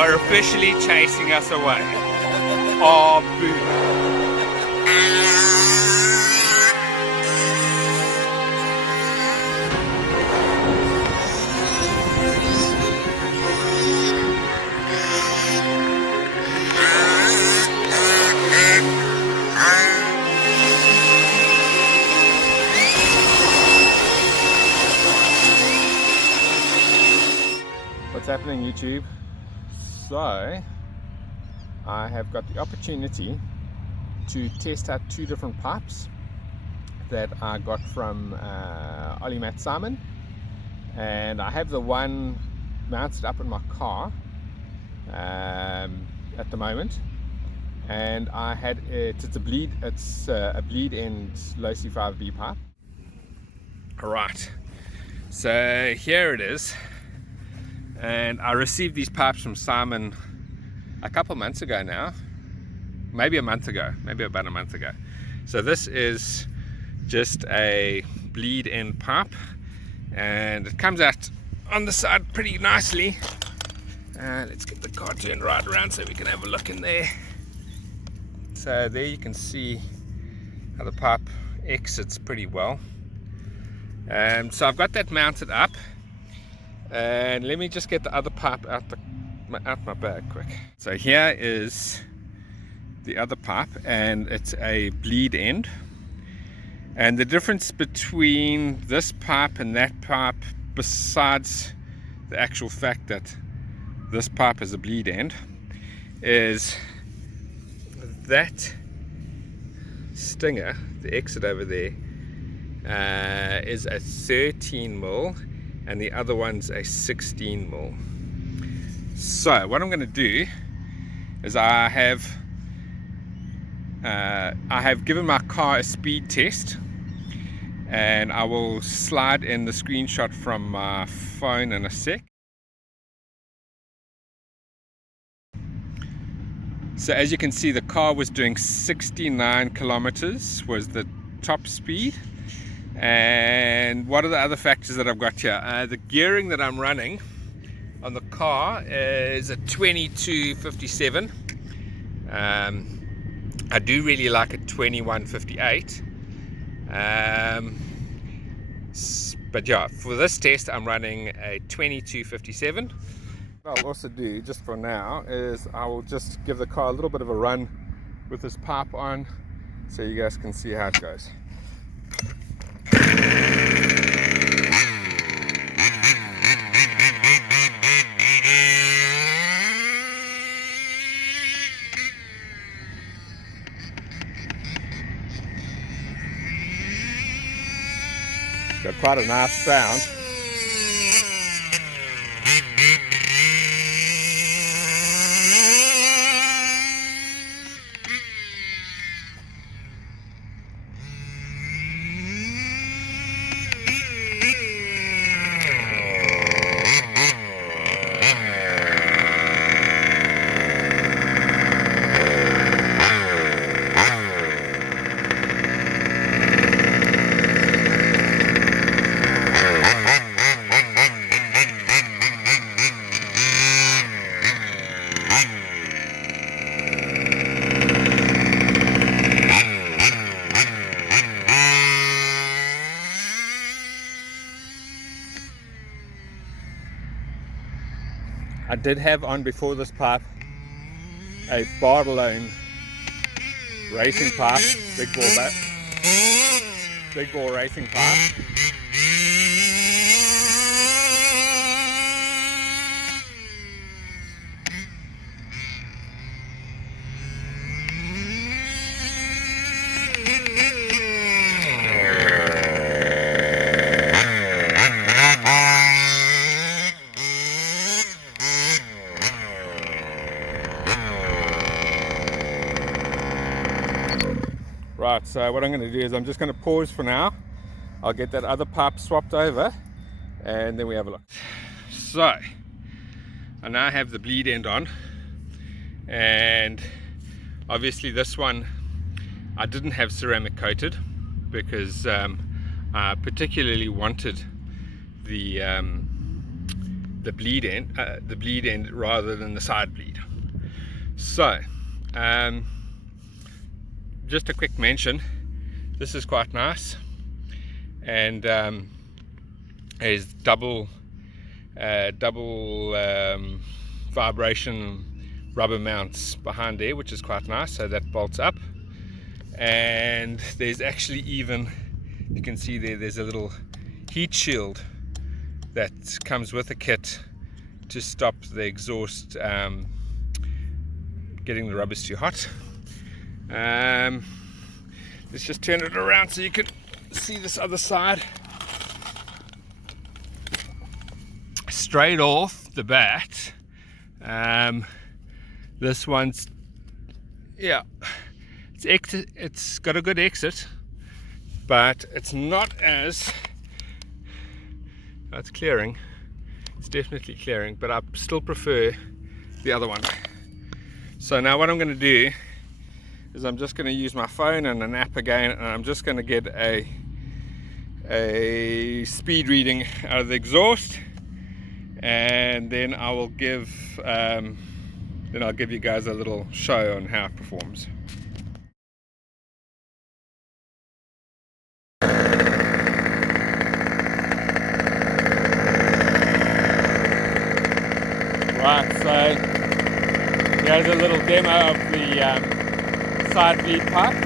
are officially chasing us away. Oh, boo. What's happening, YouTube? So I have got the opportunity to test out two different pipes that I got from Olimat Simon, and I have the one mounted up in my car at the moment, and I had it's a bleed end losi 5B pipe. Alright, so here it is. And I received these pipes from Simon a couple months ago now, maybe about a month ago. So this is just a bleed end pipe, and it comes out on the side pretty nicely. Let's get the car turned right around so we can have a look in there. So there you can see how the pipe exits pretty well. So I've got that mounted up. And let me just get the other pipe out my bag quick. So here is the other pipe, and it's a bleed end. And the difference between this pipe and that pipe, besides the actual fact that this pipe is a bleed end, is that stinger, the exit over there, is a 13mm. And the other one's a 16mm. So what I'm going to do is I have given my car a speed test, and I will slide in the screenshot from my phone in a sec. So as you can see, the car was doing 69 kilometers was the top speed. And what are the other factors that I've got here? The gearing that I'm running on the car is a 2257. I do really like a 2158. But yeah, for this test I'm running a 2257. What I'll also do just for now is I will just give the car a little bit of a run with this pipe on so you guys can see how it goes. Got quite a nice sound. I did have on before this pipe a Barcelona racing pipe, big ball racing pipe. Right, so what I'm going to do is I'm just going to pause for now. I'll get that other pipe swapped over and then we have a look. So I now have the bleed end on, and obviously this one I didn't have ceramic coated because I particularly wanted the the bleed end rather than the side bleed. So just a quick mention, this is quite nice, and is double vibration rubber mounts behind there, which is quite nice, so that bolts up. And there's actually even, you can see there's a little heat shield that comes with the kit to stop the exhaust getting the rubbers too hot. Let's just turn it around so you can see this other side. Straight off the bat, this one's, yeah, it's got a good exit, but it's not as, it's clearing, it's definitely clearing, but I still prefer the other one. So now what I'm going to do is I'm just going to use my phone and an app again, and I'm just going to get a speed reading out of the exhaust, and then I will give you guys a little show on how it performs. Right, so here's a little demo of the side bleed pipe.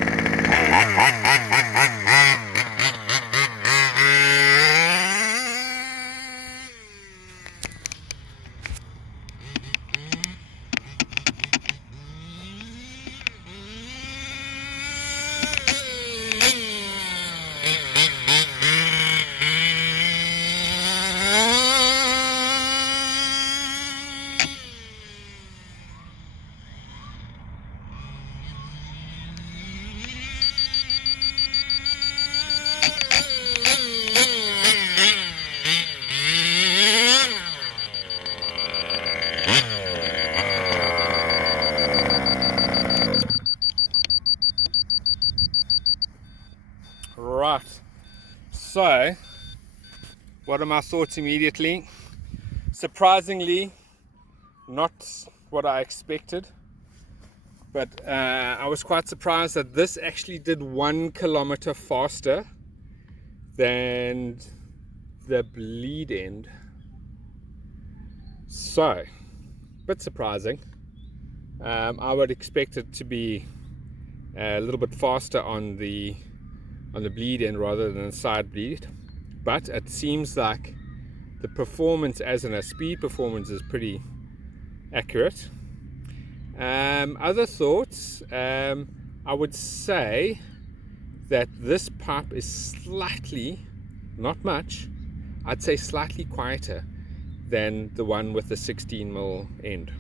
Right, so what are my thoughts immediately? Surprisingly, not what I expected, but I was quite surprised that this actually did 1 kilometer faster than the bleed end. So, a bit surprising. I would expect it to be a little bit faster on the bleed end rather than the side bleed, but it seems like the performance, as in a speed performance, is pretty accurate. Other thoughts, I would say that this pipe is slightly, not much, I'd say slightly quieter than the one with the 16mm end.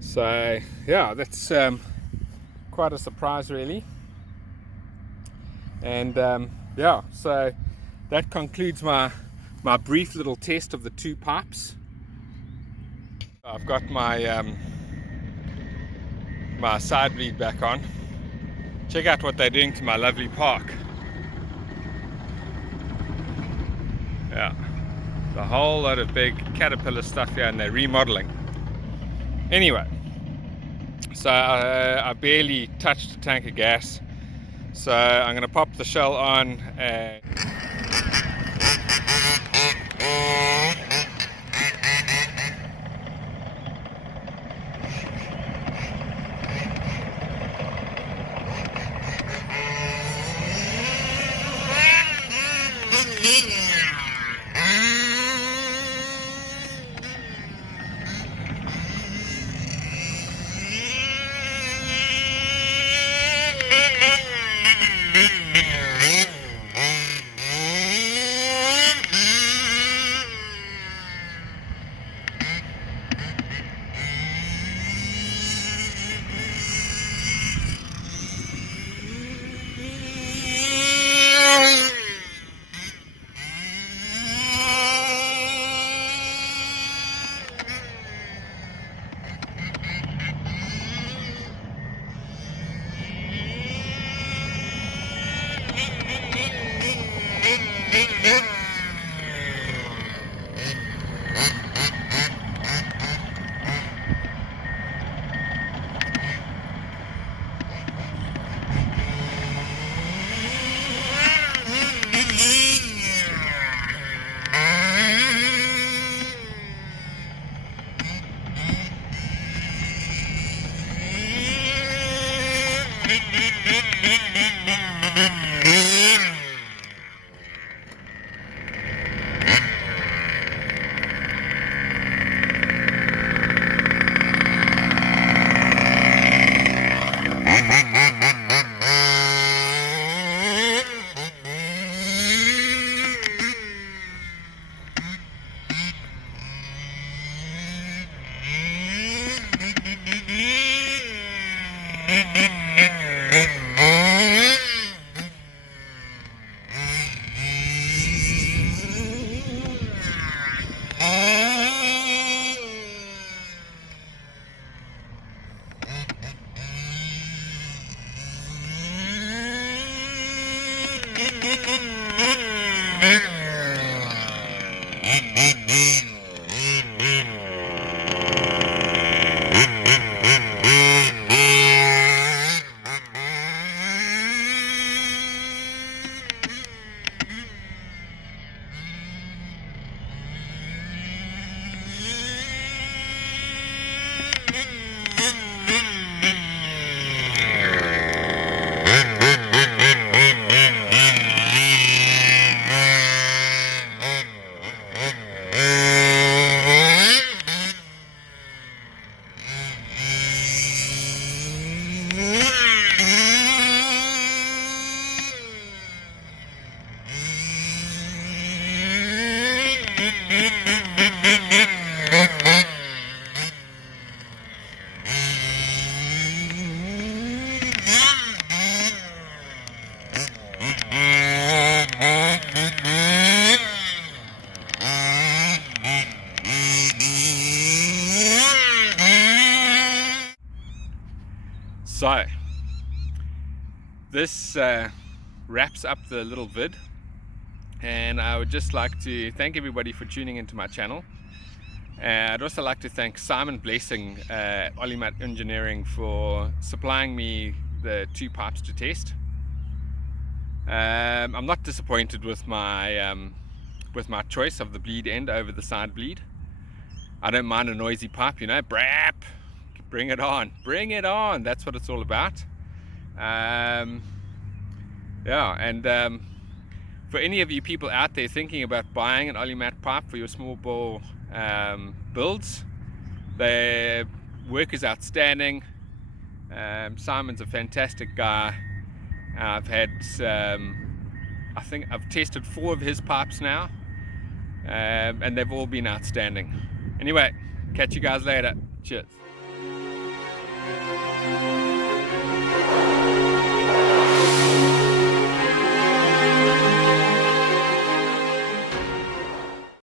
So yeah, that's quite a surprise really. And yeah, so that concludes my brief little test of the two pipes. I've got my my side bleed back on. Check out what they're doing to my lovely park. Yeah, a whole lot of big Caterpillar stuff here, and they're remodeling. Anyway, so I barely touched the tank of gas. So I'm going to pop the shell on and So this wraps up the little vid, and I would just like to thank everybody for tuning into my channel. I'd also like to thank Simon Blessing, Olimat Engineering, for supplying me the 2 pipes to test. I'm not disappointed with my choice of the bleed end over the side bleed. I don't mind a noisy pipe, you know, brap, bring it on, that's what it's all about. Yeah, and for any of you people out there thinking about buying an Olimat pipe for your small bore builds, their work is outstanding. Simon's a fantastic guy. I've had, I think I've tested 4 of his pipes now, and they've all been outstanding. Anyway, catch you guys later. Cheers.